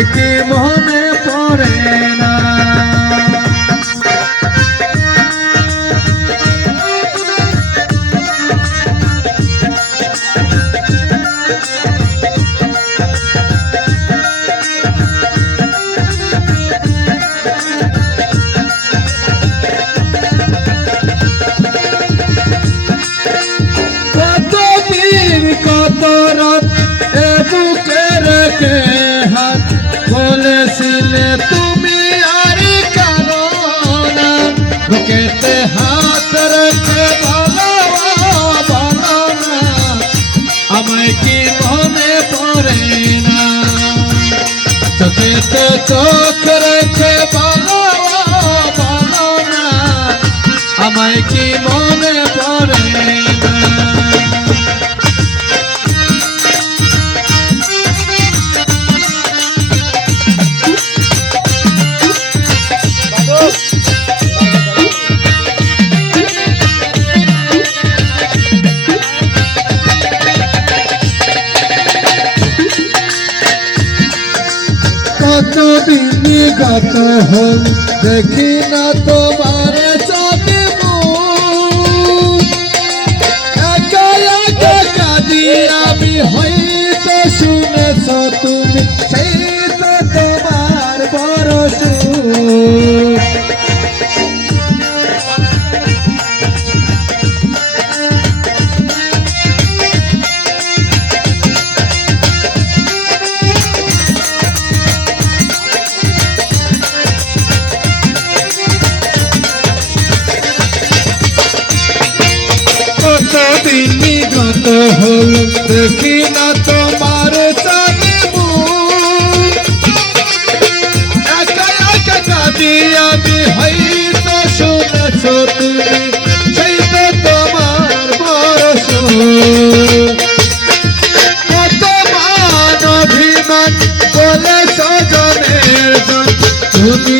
আমায় বুকেতে হাত রেখে বলো আমায় কি মনে পড়ে না? চোখেতে চোখ রেখে না আমায় কি মনে কত দিন গত হল দেখি না তোমার চোখে। একা একা কাঁদি আমি, হয়তো শুনেছ তুমি, সেই তো তোমার বড় হল দেখি না তোমার চাঁদে। একা একা কাঁদি আমি হয়তো শুনেছ তুমি সেই তো তোমার বয়স কত মান অভিমান বলে সজনের তুমি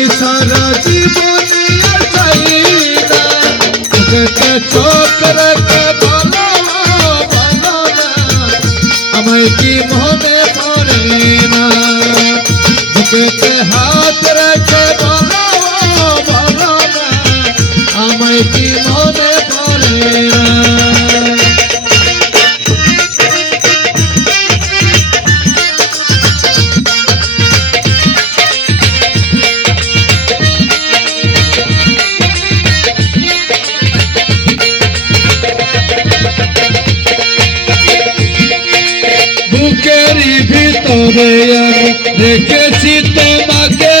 চোখ রেখে কি মনে পড়ে না বুকেতে হাত রেখে আমায় কি বুকেরই ভিতরে রেখেছি তোমাকে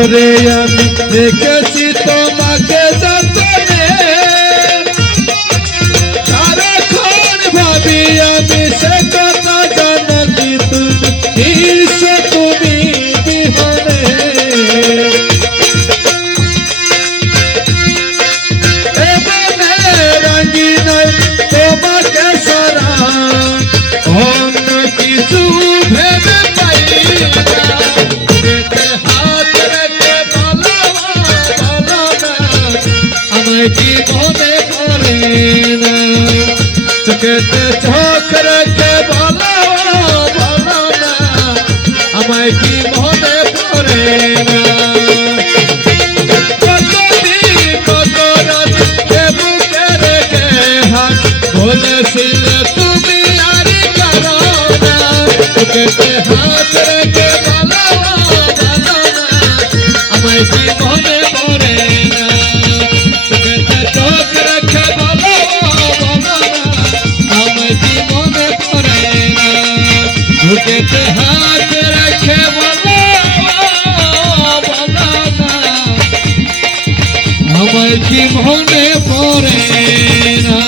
ভিতরে আমি দেখেছি তোমাকে আমায় কি মনে পড়ে না চোখেতে চোখ রেখে বলো বলো না আমায় কি মনে পড়ে না বলেছিলে তুমি আর কারও না সময় কি পড়ে না।